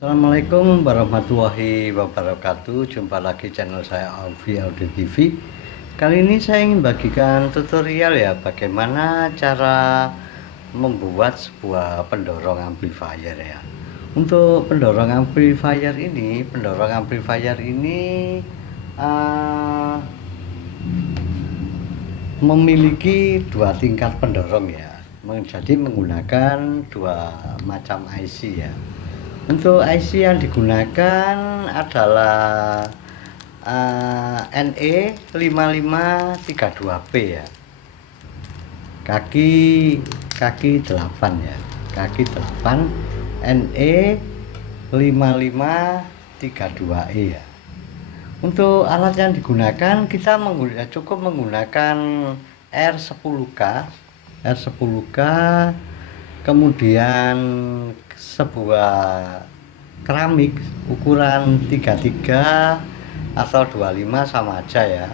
Assalamualaikum warahmatullahi wabarakatuh. Jumpa lagi channel saya Alfi Audio TV. Kali ini saya ingin bagikan tutorial ya, bagaimana cara membuat sebuah pendorong amplifier ya. Untuk pendorong amplifier ini memiliki dua tingkat pendorong ya. Jadi menggunakan dua macam IC ya. Untuk IC yang digunakan adalah NE5532P ya. Kaki 8 ya. Kaki 8 NE5532E ya. Untuk alat yang digunakan kita cukup menggunakan R10K, kemudian sebuah keramik ukuran 33 atau 25 sama aja ya,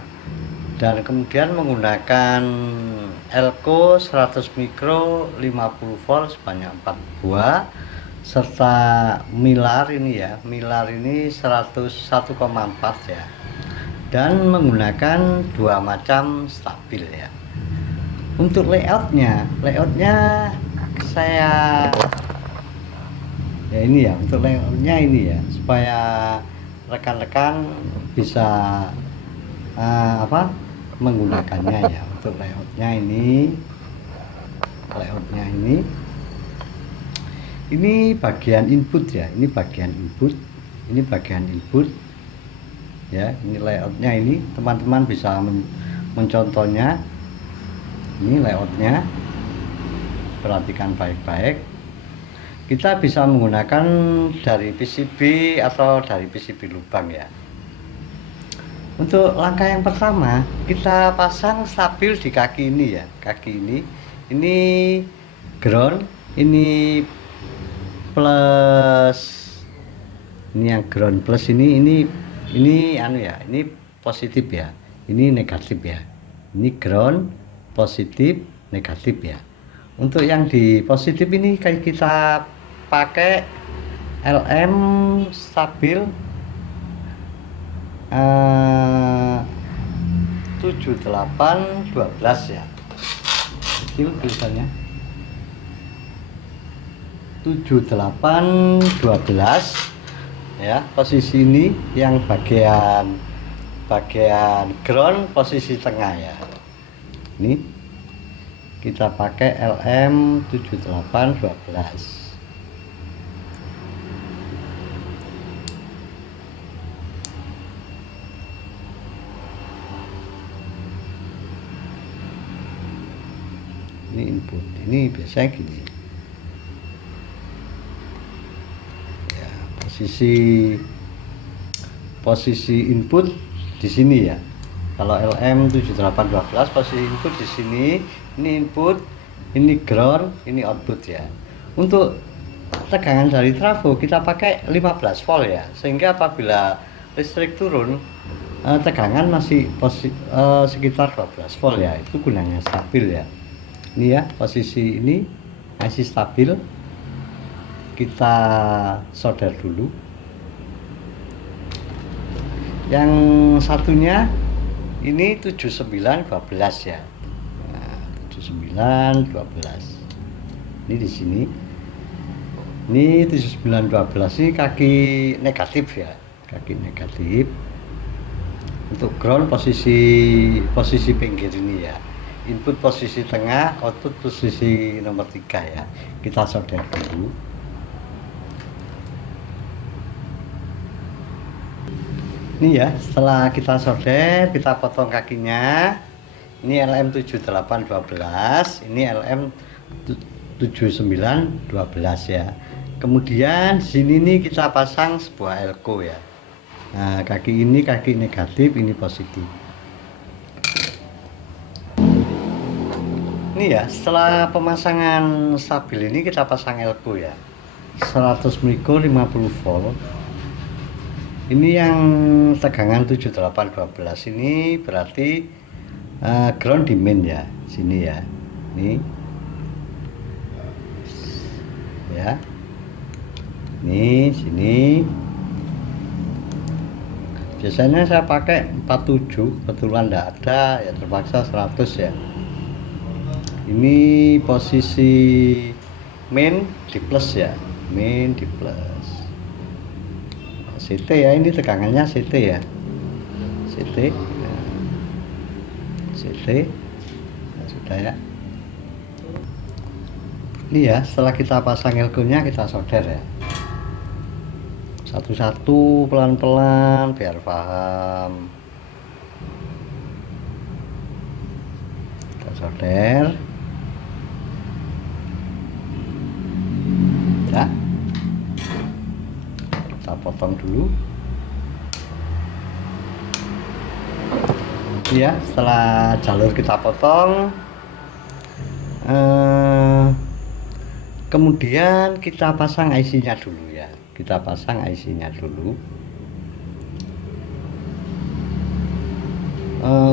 dan kemudian menggunakan elko 100 mikro 50 volt sebanyak 4 buah serta milar ini 101,4 ya, dan menggunakan dua macam stabil ya. Untuk layoutnya saya ya ini ya, untuk layoutnya ini ya, supaya rekan-rekan bisa menggunakannya ya. Untuk layoutnya ini bagian input ya, ini bagian input ya. Ini layoutnya, ini teman-teman bisa mencontohnya. Ini layoutnya, perhatikan baik-baik. Kita bisa menggunakan dari PCB atau dari PCB lubang ya. Untuk langkah yang pertama, kita pasang stabil di kaki ini ya. Kaki ini ground, ini plus, ini yang ground plus, ini positif ya, ini negatif ya. Ini ground, positif, negatif ya. Untuk yang di positif ini kayak kita pakai LM stabil 7812 ya, kecil tulisannya 7812 ya. Posisi ini yang bagian ground, posisi tengah ya. Ini kita pakai LM 7812. Ini input, ini biasanya gini ya, posisi input di sini ya. Kalau LM 7812 posisi input di sini, ini input, ini ground, ini output ya. Untuk tegangan dari trafo kita pakai 15 volt ya, sehingga apabila listrik turun, tegangan masih sekitar 12 volt ya. Itu gunanya stabil ya. Ini ya, posisi ini IC stabil. Kita solder dulu. Yang satunya ini 7912 ya. Nah, 7912. Ini di sini. Ini 7912 ini kaki negatif ya. Kaki negatif. Untuk ground posisi pinggir ini ya. Input posisi tengah, output posisi nomor 3 ya. Kita solder dulu. Ini ya, setelah kita solder, kita potong kakinya. Ini LM 7812, ini LM 7912 ya. Kemudian di sini nih kita pasang sebuah elko ya. Nah, kaki ini kaki negatif, ini positif. Ini ya, setelah pemasangan stabil ini kita pasang elko ya. 100 mikro 50 volt. Ini yang tegangan 7812 ini berarti ground di main ya, sini ya. Ini ya. Ini sini. Biasanya saya pakai 47, kebetulan enggak ada ya terpaksa 100 ya. Ini posisi main di plus ya, main di plus. CT ya, ini tegangannya CT ya, CT, nah, CT, nah, sudah ya. Ini ya, setelah kita pasang elkonya kita solder ya, satu-satu pelan-pelan biar paham. Kita solder ya, kita potong dulu ya. Setelah jalur kita potong, kemudian kita pasang IC-nya dulu ya, kita pasang IC-nya dulu.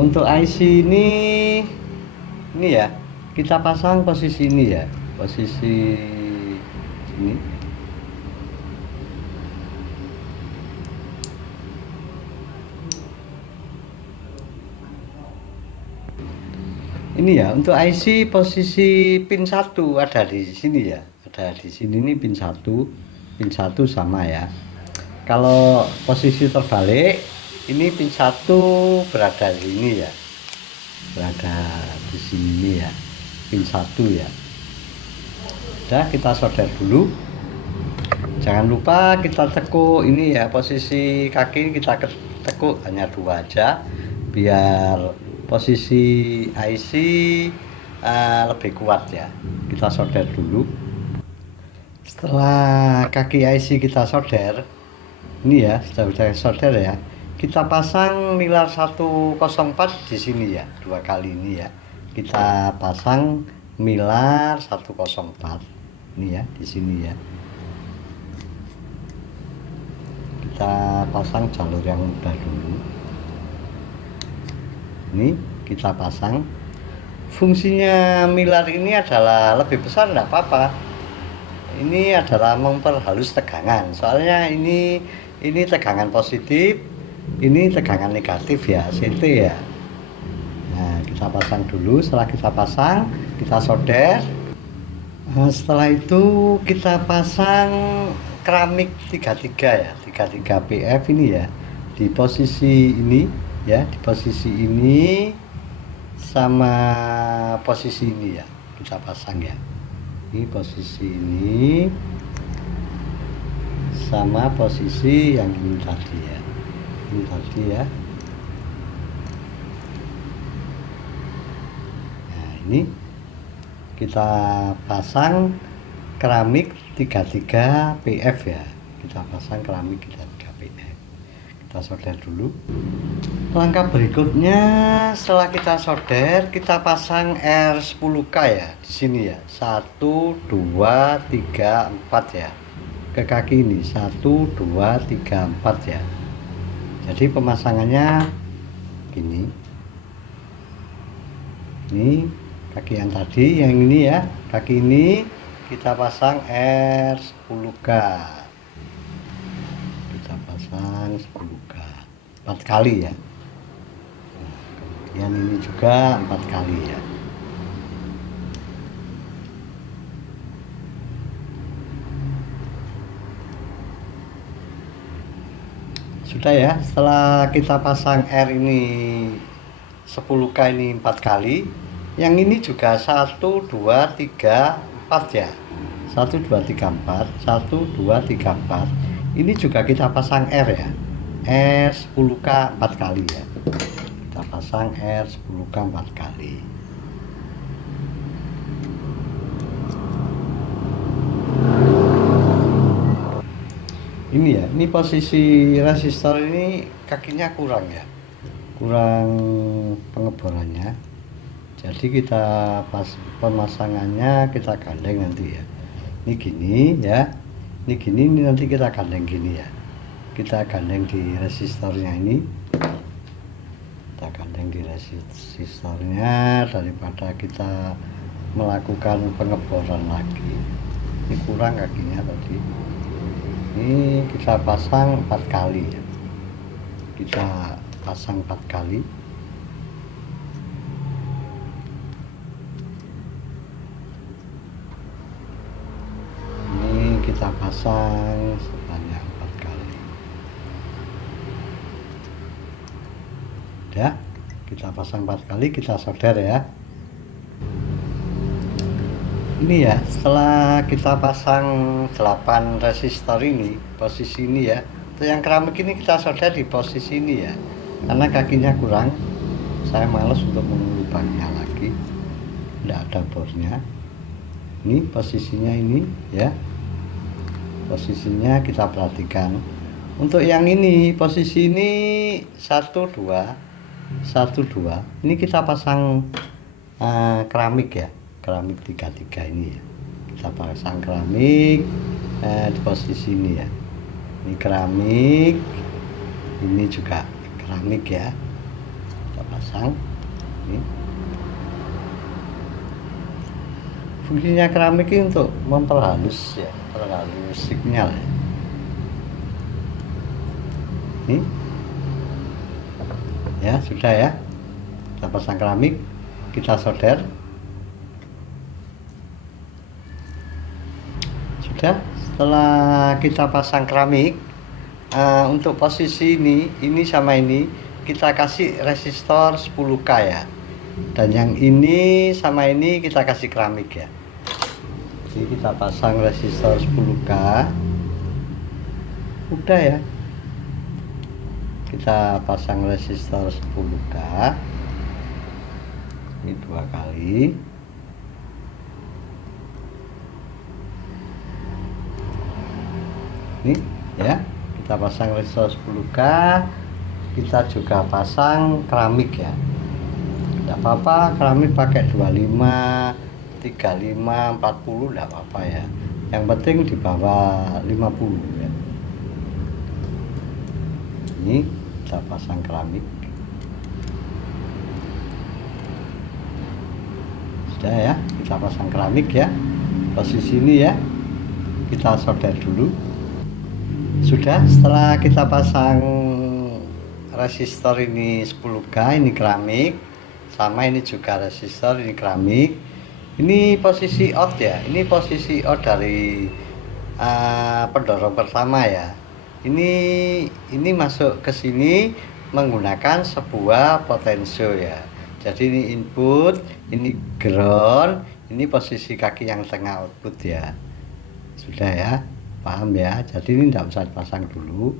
Untuk IC ini ya kita pasang posisi ini ya, posisi ini. Ini ya untuk IC posisi pin 1 ada di sini ya, ada di sini. Ini pin 1 sama ya. Kalau posisi terbalik, ini pin 1 berada di sini ya, berada di sini ya, pin 1 ya. Udah, kita solder dulu. Jangan lupa kita tekuk ini ya, posisi kaki kita tekuk hanya 2 aja biar posisi IC lebih kuat ya. Kita solder dulu. Setelah kaki IC kita solder, ini ya sudah solder ya, kita pasang milar 104 di sini ya, 2 kali ini ya. Kita pasang milar 104 ini ya, di sini ya. Kita pasang jalur yang mudah dulu. Ini kita pasang. Fungsinya milar ini adalah lebih besar enggak apa-apa. Ini adalah memperhalus tegangan. Soalnya ini tegangan positif, ini tegangan negatif ya, CT ya. Nah, kita pasang dulu. Setelah kita pasang, kita solder. Nah, setelah itu kita pasang keramik 33 ya, 33 PF ini ya, di posisi ini ya, di posisi ini sama posisi ini ya, kita pasang ya. Ini posisi ini sama posisi yang ini tadi ya, ini tadi ya. Nah, ini kita pasang keramik 33 PF ya, kita pasang keramik 33 PF. Kita solder dulu. Langkah berikutnya setelah kita solder, kita pasang R10K ya, di sini ya, 1 2 3 4 ya, ke kaki ini 1 2 3 4 ya. Jadi pemasangannya gini. Ini kaki yang tadi, yang ini ya, kaki ini kita pasang R10K, kita pasang 10K 4 kali ya. Nah, kemudian ini juga 4 kali ya. Sudah ya, setelah kita pasang R ini 10K ini 4 kali, yang ini juga 1 2 3 4 ya, 1 2 3 4, 1 2 3 4. Ini juga kita pasang R ya, R10K 4 kali ya, kita pasang R10K 4 kali. Ini ya, ini posisi resistor ini kakinya kurang ya, kurang pengeborannya. Jadi kita pas pemasangannya kita gandeng nanti ya. Ini gini ya, ini gini, ini nanti kita gandeng gini ya. Kita gandeng di resistornya ini, kita gandeng di resistornya daripada kita melakukan pengeboran lagi. Ini kurang kakinya tadi. Ini kita pasang 4 kali ya. Kita pasang 4 kali. Ini kita pasang sebanyak 4 kali. Ya, kita pasang 4 kali, kita solder ya. Ini ya, setelah kita pasang 8 resistor ini, posisi ini ya. Untuk yang keramik ini kita solder di posisi ini ya. Karena kakinya kurang, saya males untuk mengubahnya lagi. Tidak ada bornya. Ini posisinya ini ya. Posisinya kita perhatikan. Untuk yang ini, posisi ini 1 2 1 2. Ini kita pasang keramik ya. Keramik 33 ini ya, kita pasang keramik di posisi ini ya. Ini keramik, ini juga keramik ya, kita pasang ini. Fungsinya keramik ini untuk memperhalus ya, memperhalus signal ya. Ini ya, sudah ya, kita pasang keramik, kita solder. Setelah kita pasang keramik, untuk posisi ini sama ini kita kasih resistor 10K ya, dan yang ini sama ini kita kasih keramik ya. Jadi kita pasang resistor 10K, udah ya, kita pasang resistor 10K ini 2 kali. Ini ya, kita pasang resistor 10K, kita juga pasang keramik ya. Tidak apa-apa, keramik pakai 25, 35, 40 tidak apa-apa ya. Yang penting di bawah 50 ya. Ini kita pasang keramik. Sudah ya, kita pasang keramik ya. Posisi ini ya, kita solder dulu. Sudah, setelah kita pasang resistor ini 10K, ini keramik, sama ini juga resistor, ini keramik. Ini posisi out ya, ini posisi out dari pendorong pertama ya. Ini masuk ke sini menggunakan sebuah potensio ya. Jadi ini input, ini ground, ini posisi kaki yang tengah output ya. Sudah ya, paham ya. Jadi ini tidak usah dipasang dulu.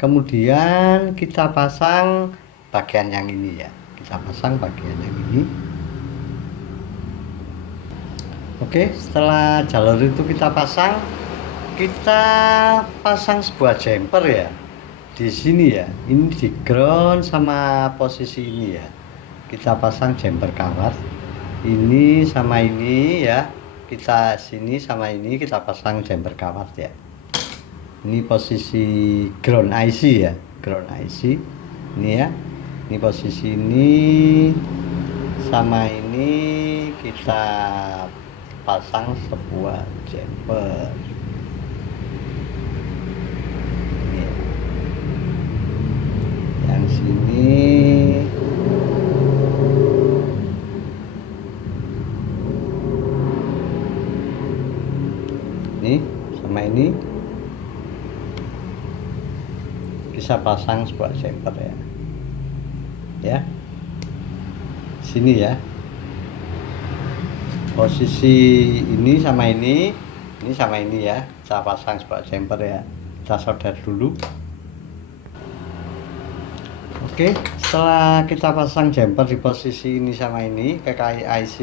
Kemudian kita pasang bagian yang ini ya. Kita pasang bagian yang ini. Oke, setelah jalur itu kita pasang sebuah jumper ya. Di sini ya. Ini di ground sama posisi ini ya. Kita pasang jumper kawat. Ini sama ini ya. Kita sini sama ini kita pasang jumper kawat ya. Ini posisi ground IC ya, ground IC ini ya. Ini posisi ini sama ini kita pasang sebuah jumper ini. Yang sini ini sama ini bisa pasang sebuah jumper ya. Ya, sini ya. Posisi ini sama ini sama ini ya. Kita pasang sebuah jumper ya. Kita solder dulu. Oke, setelah kita pasang jumper di posisi ini sama ini PKI IC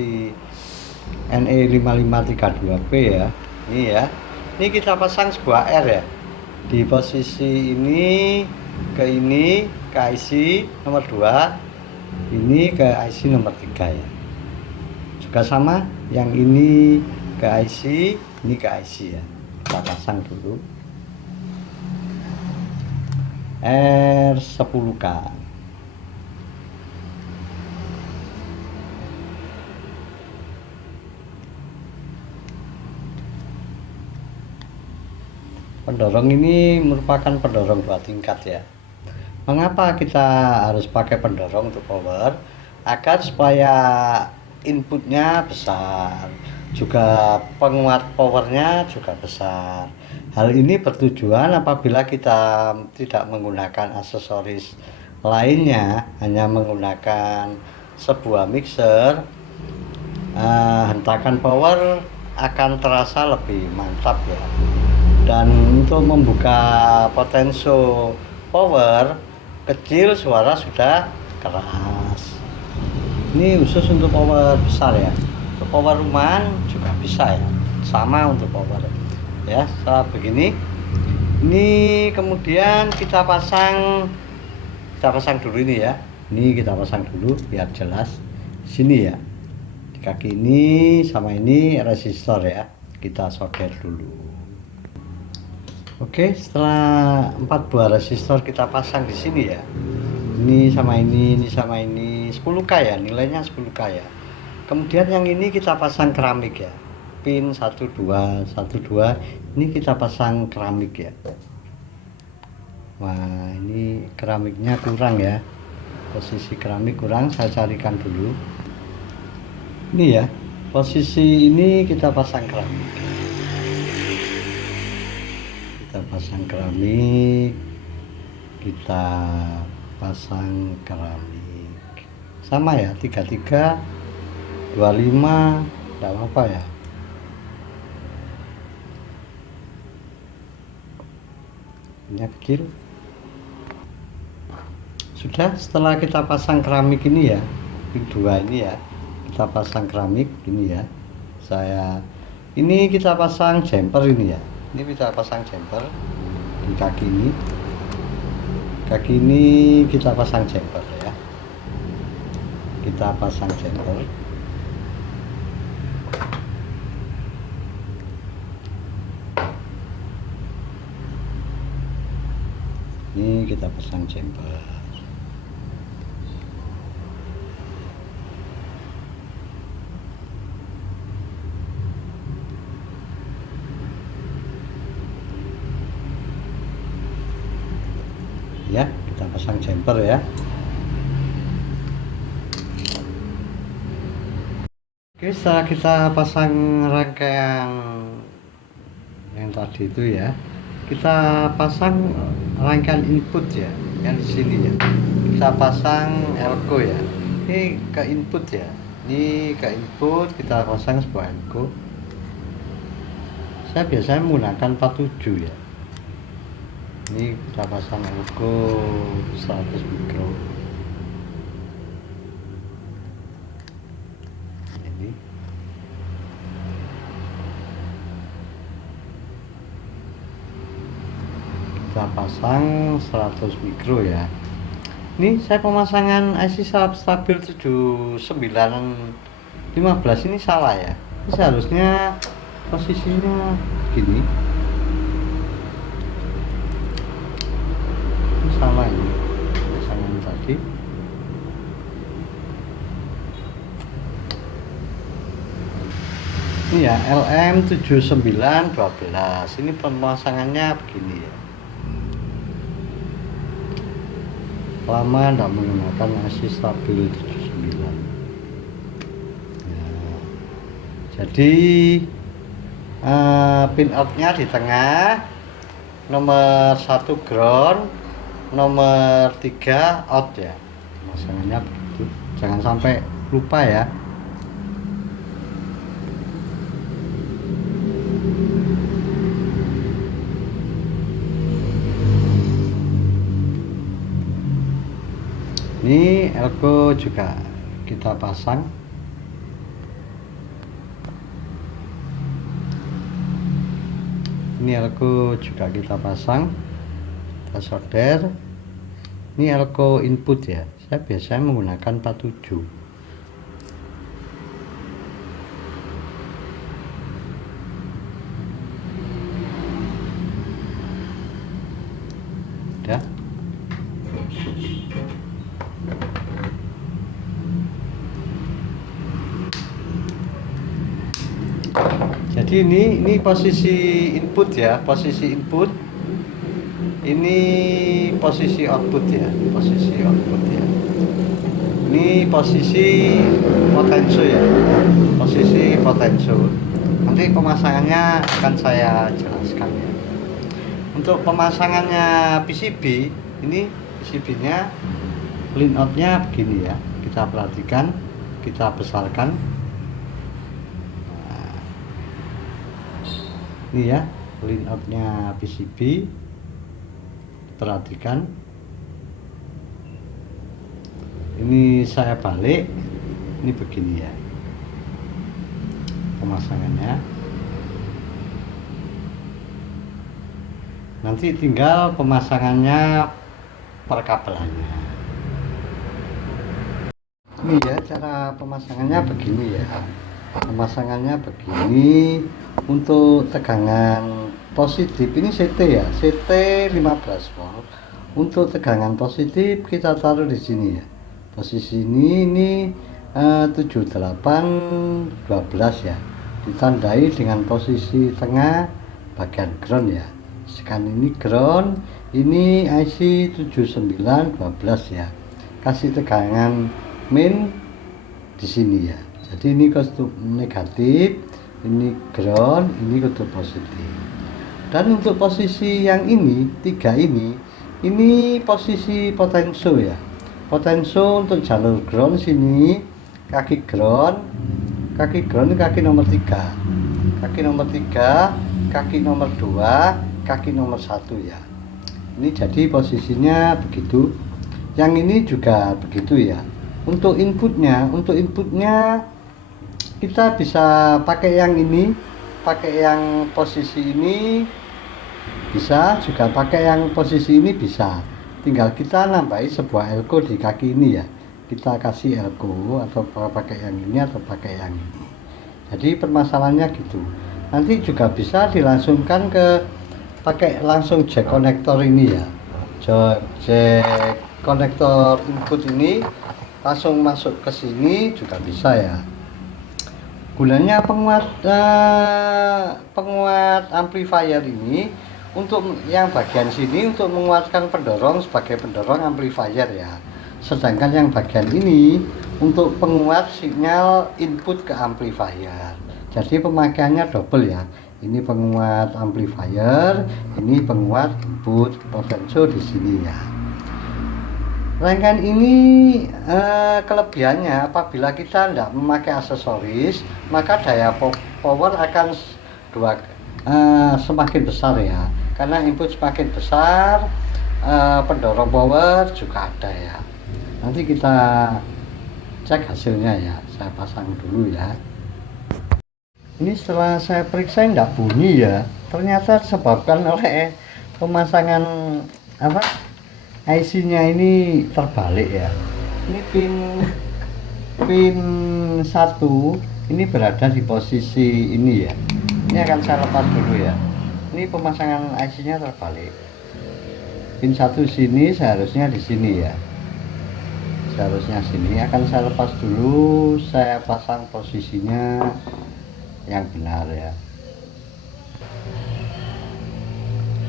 NE5532P ya. Ini ya. Ini kita pasang sebuah R ya. Di posisi ini ke IC nomor 2, ini ke IC nomor 3 ya. Juga sama, yang ini ke IC, ini ke IC ya. Kita pasang dulu R10K. Pendorong ini merupakan pendorong 2 tingkat ya. Mengapa kita harus pakai pendorong untuk power? Agar supaya inputnya besar, juga penguat powernya juga besar. Hal ini bertujuan apabila kita tidak menggunakan aksesoris lainnya, hanya menggunakan sebuah mixer, hentakan power akan terasa lebih mantap ya. Dan untuk membuka potensio power kecil, suara sudah keras. Ini khusus untuk power besar ya. Untuk power rumahan juga bisa ya, sama untuk power ya. Setelah begini, ini kemudian kita pasang dulu ini ya. Ini kita pasang dulu biar jelas. Sini ya, di kaki ini sama ini resistor ya, kita solder dulu. Oke, setelah 4 buah resistor kita pasang di sini ya. Ini sama ini sama ini 10K ya, nilainya 10K ya. Kemudian yang ini kita pasang keramik ya. Pin 12 ini kita pasang keramik ya. Wah, ini keramiknya kurang ya. Posisi keramik kurang, saya carikan dulu. Ini ya, posisi ini kita pasang keramik. Kita pasang keramik, sama ya, 33 25, tidak apa-apa ya. Ini kecil. Sudah, setelah kita pasang keramik ini ya, pin 2 ini ya, kita pasang keramik ini ya. Ini kita pasang jumper ini ya. Ini kita pasang jumper di kaki ini. Kaki ini kita pasang jumper ya. Kita pasang jumper. Ini kita pasang jumper. Ya, kita pasang jumper ya. Oke, setelah kita pasang rangkaian yang tadi itu ya, kita pasang rangkaian input ya, yang di sini ya. Kita pasang elko ya. Ini ke input ya. Ini ke input, kita pasang sebuah elko. Saya biasanya menggunakan 47 ya. Ini kita pasang elko 100 mikro. Ini kita pasang 100 mikro ya. Ini saya pemasangan IC stabil 7915 ini salah ya. Ini seharusnya posisinya gini. Salah ini pasangan tadi. Ini ya, LM7912. Ini pemasangannya begini ya. Lama tidak menggunakan IC stabil 79. Nah, jadi pin outnya di tengah, nomor 1 ground, nomor 3 out ya. Pemasangannya begitu, jangan sampai lupa ya. Ini elko juga kita pasang. Ini elko juga kita pasang, kita solder. Ini elko input ya, saya biasanya menggunakan 47. Udah. Jadi ini posisi input ya, posisi input. Ini posisi output ya, posisi output ya. Ini posisi potensio ya, posisi potensio. Nanti pemasangannya akan saya jelaskan ya. Untuk pemasangannya PCB, ini PCB-nya line out-nya begini ya. Kita perhatikan, kita besarkan. Nah, ini ya, line out-nya PCB. Perhatikan. Ini saya balik, ini begini ya pemasangannya. Nanti tinggal pemasangannya per kabelannya. Ini ya cara pemasangannya begini ya. Pemasangannya begini. Untuk tegangan positif ini CT ya, CT 15 volt. Untuk tegangan positif kita taruh di sini ya. Posisi ini 7812 ya. Ditandai dengan posisi tengah bagian ground ya. Sekarang ini ground, ini IC 7912 ya. Kasih tegangan main di sini ya. Jadi ini kutub negatif, ini ground, ini kutub positif. Dan untuk posisi yang ini, 3 ini posisi potensio ya. Potensio untuk jalur ground sini, kaki ground ini kaki nomor 3. Kaki nomor 3, kaki nomor 2, kaki nomor 1 ya. Ini jadi posisinya begitu. Yang ini juga begitu ya. Untuk inputnya kita bisa pakai yang ini, pakai yang posisi ini bisa, juga pakai yang posisi ini bisa. Tinggal kita nambahi sebuah elko di kaki ini ya. Kita kasih elko atau pakai yang ini atau pakai yang ini. Jadi permasalahannya gitu. Nanti juga bisa dilangsungkan ke pakai langsung jack konektor ini ya. Jack konektor input ini langsung masuk ke sini juga bisa ya. Gunanya penguat amplifier ini untuk yang bagian sini untuk menguatkan pendorong sebagai pendorong amplifier ya. Sedangkan yang bagian ini untuk penguat sinyal input ke amplifier. Jadi pemakaiannya double ya. Ini penguat amplifier, ini penguat input potensio di sini ya. Rangkaian ini kelebihannya apabila kita tidak memakai aksesoris, maka daya power akan semakin besar ya. Karena input semakin besar, pendorong power juga ada ya. Nanti kita cek hasilnya ya. Saya pasang dulu ya. Ini setelah saya periksa tidak bunyi ya. Ternyata disebabkan oleh pemasangan IC-nya ini terbalik ya. Ini pin 1 ini berada di posisi ini ya. Ini akan saya lepas dulu ya. Ini pemasangan IC-nya terbalik. Pin 1 sini seharusnya di sini ya. Seharusnya sini. Akan saya lepas dulu, saya pasang posisinya yang benar ya.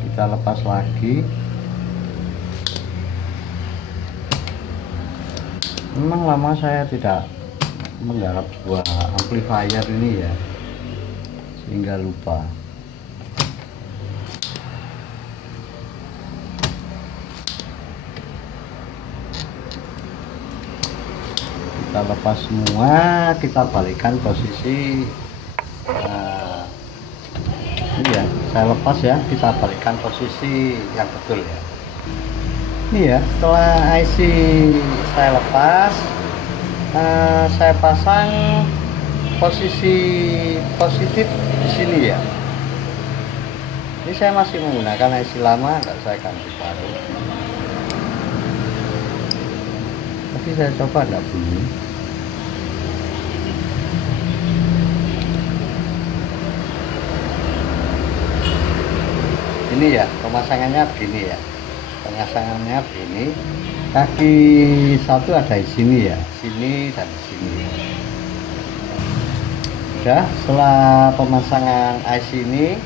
Kita lepas lagi. Memang lama saya tidak menggarap sebuah amplifier ini ya, sehingga lupa. Kita lepas semua, kita balikan posisi ini ya. Saya lepas ya, kita balikan posisi yang betul ya. Ini ya, setelah IC saya lepas, saya pasang posisi positif di sini ya. Ini saya masih menggunakan IC lama, enggak saya ganti baru. Tapi saya coba enggak bunyi. Ini ya, pemasangannya begini ya. Pemasangannya begini. Kaki 1 ada di sini ya, sini dan di sini. Sudah, setelah pemasangan IC ini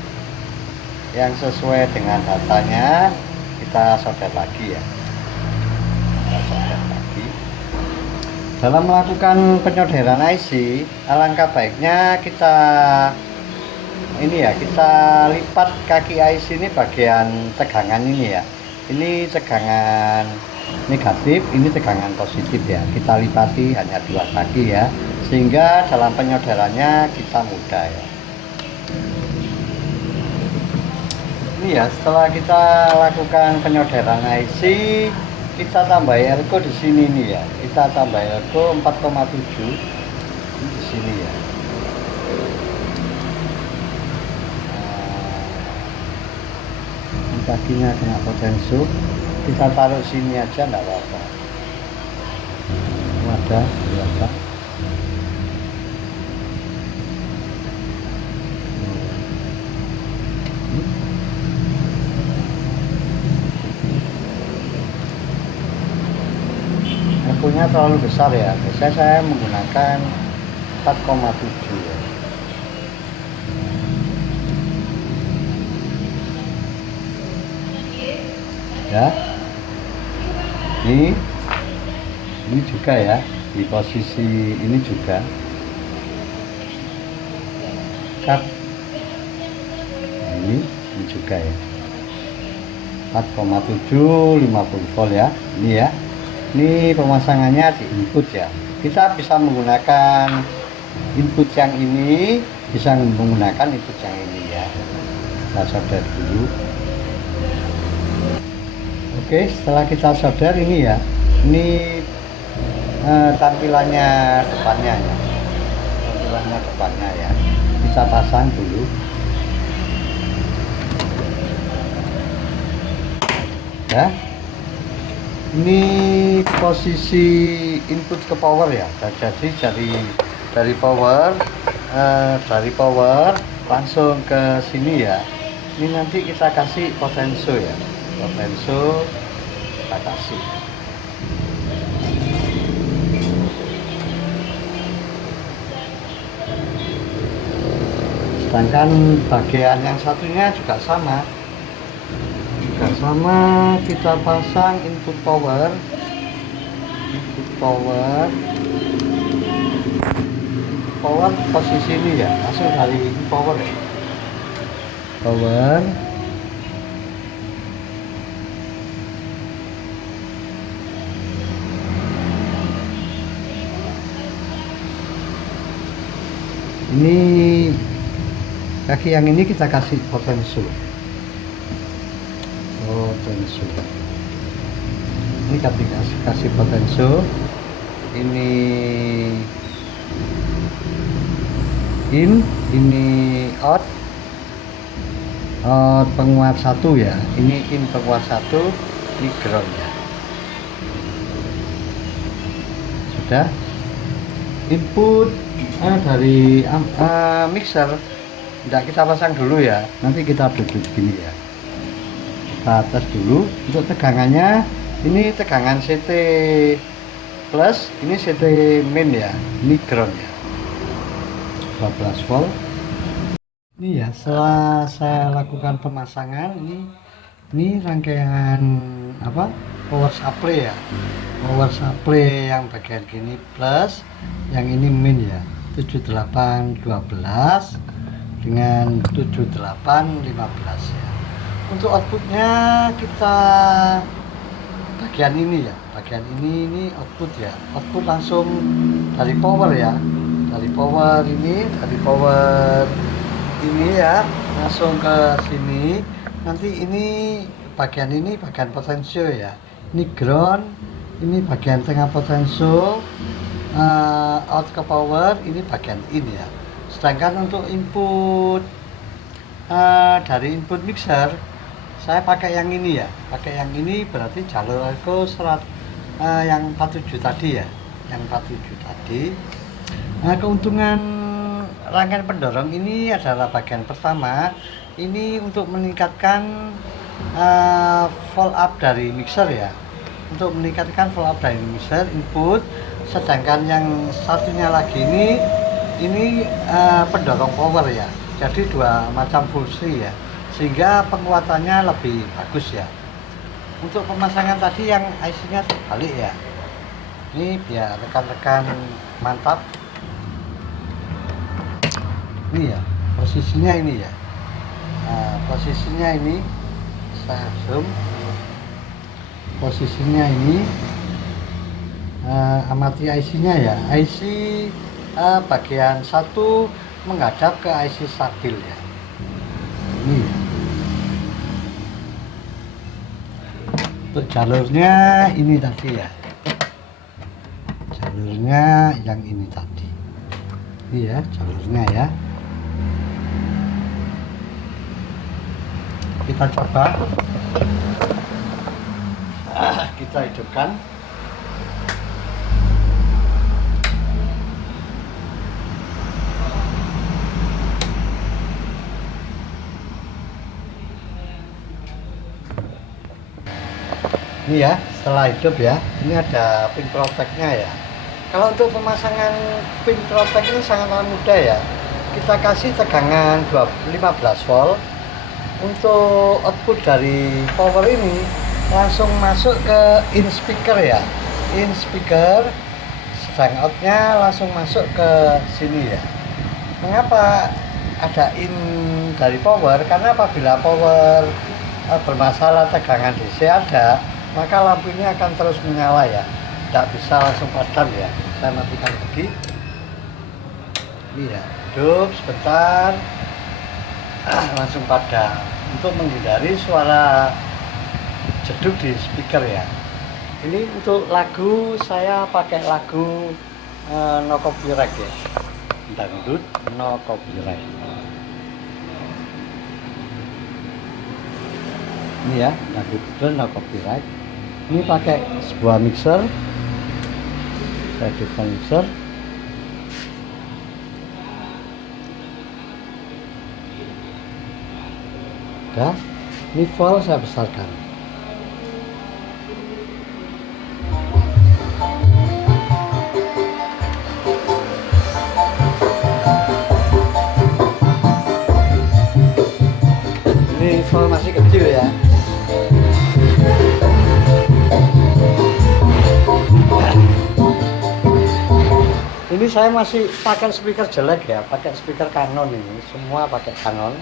yang sesuai dengan datanya, kita solder lagi ya. Kita solder lagi. Dalam melakukan penyolderan IC, alangkah baiknya kita lipat kaki IC ini bagian tegangan ini ya. Ini tegangan negatif, ini tegangan positif ya. Kita lipati hanya 2 kaki ya, sehingga dalam penyolderannya kita mudah ya. Ini ya, setelah kita lakukan penyolderan IC, kita tambah ergo di sini nih ya. Kita tambah ergo 4,7 di sini ya. Kakinya kena potensio, kita taruh sini aja enggak apa-apa. Wadah biasa. Ergonya terlalu besar ya, biasanya saya menggunakan 4,7 ya. Ya, ini juga ya, di posisi ini juga cut. Nah, ini juga ya, 4,7 50 volt ya. Ini ya, ini pemasangannya di input ya. Kita bisa menggunakan input yang ini, bisa menggunakan input yang ini ya. Kita solder dulu. Oke, setelah kita solder ini ya, ini tampilannya depannya ya, tampilannya depannya ya, kita pasang dulu ya. Ini posisi input ke power ya, jadi dari power langsung ke sini ya. Ini nanti kita kasih potensio ya, potensio kita kasih. Sedangkan bagian yang satunya juga sama, kita pasang input power posisi ini ya, langsung dari power ya, power. Ini kaki yang ini kita kasih potensio. Ini kasih potensio. Ini in, ini out penguat 1 ya. Ini in penguat 1, ini ground ya. Sudah. Input dari mixer tidak kita pasang dulu ya, nanti kita duduk gini ya. Kita tes dulu untuk tegangannya. Ini tegangan CT plus, ini CT min ya, ini ground ya, 12 volt. Ini ya, setelah saya lakukan pemasangan, ini rangkaian apa, power supply ya, power supply yang bagian gini plus, yang ini min ya, 7812 dengan 7815 ya. Untuk outputnya kita bagian ini ya, bagian ini output ya, output langsung dari power ya, dari power ini ya, langsung ke sini. Nanti ini bagian potensio ya, ini ground, ini bagian tengah potensio, out ke power, ini bagian in ya. Sedangkan untuk input dari input mixer, saya pakai yang ini ya, berarti jalur ergo yang 47 tadi ya, yang 47 tadi. Keuntungan rangkaian pendorong ini adalah bagian pertama, ini untuk meningkatkan volt up dari mixer ya, untuk meningkatkan volt up dari mixer input. Sedangkan yang satunya lagi ini ini pendorong power ya, jadi dua macam fungsi ya, sehingga penguatannya lebih bagus ya. Untuk pemasangan tadi yang IC-nya terbalik ya, ini biar rekan-rekan mantap. Ini ya posisinya ini ya, nah, posisinya ini saya zoom, posisinya ini amati IC-nya ya. IC bagian satu menghadap ke IC stabil ya. Ini ya. Untuk jalurnya ini tadi ya, jalurnya yang ini tadi. Ini ya jalurnya ya. Kita coba, kita hidupkan. Ini ya, setelah hidup ya, ini ada pin protectnya ya. Kalau untuk pemasangan pin protect ini sangat mudah ya. Kita kasih tegangan 15 volt. Untuk output dari power ini langsung masuk ke in speaker ya. In speaker, sedang outnya langsung masuk ke sini ya. Mengapa ada in dari power? Karena apabila power bermasalah tegangan DC ada, maka lampu ini akan terus menyala ya, tidak bisa langsung padam ya. Saya matikan lagi. Ini ya, hidup sebentar, langsung padam, untuk menghindari suara jeduk di speaker ya. Ini untuk lagu saya pakai lagu no copyright ya, dangdut no copyright. Ini ya, lagu no copyright. Ini pakai sebuah mixer, saya hidupkan mixer. Udah, ini vol saya besarkan. Ini vol masih kecil ya. Ini saya masih pakai speaker jelek ya, pakai speaker Canon ini, semua pakai Canon.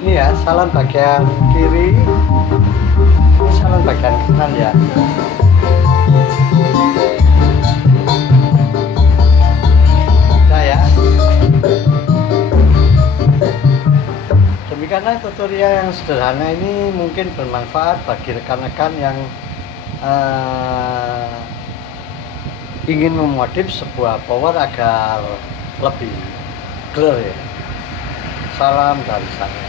Ini ya, salon bagian kiri, ini salon bagian kanan ya. Nah ya, demikianlah tutorial yang sederhana ini, mungkin bermanfaat bagi rekan-rekan yang ingin memodif sebuah power agar lebih clear ya. Salam dari saya.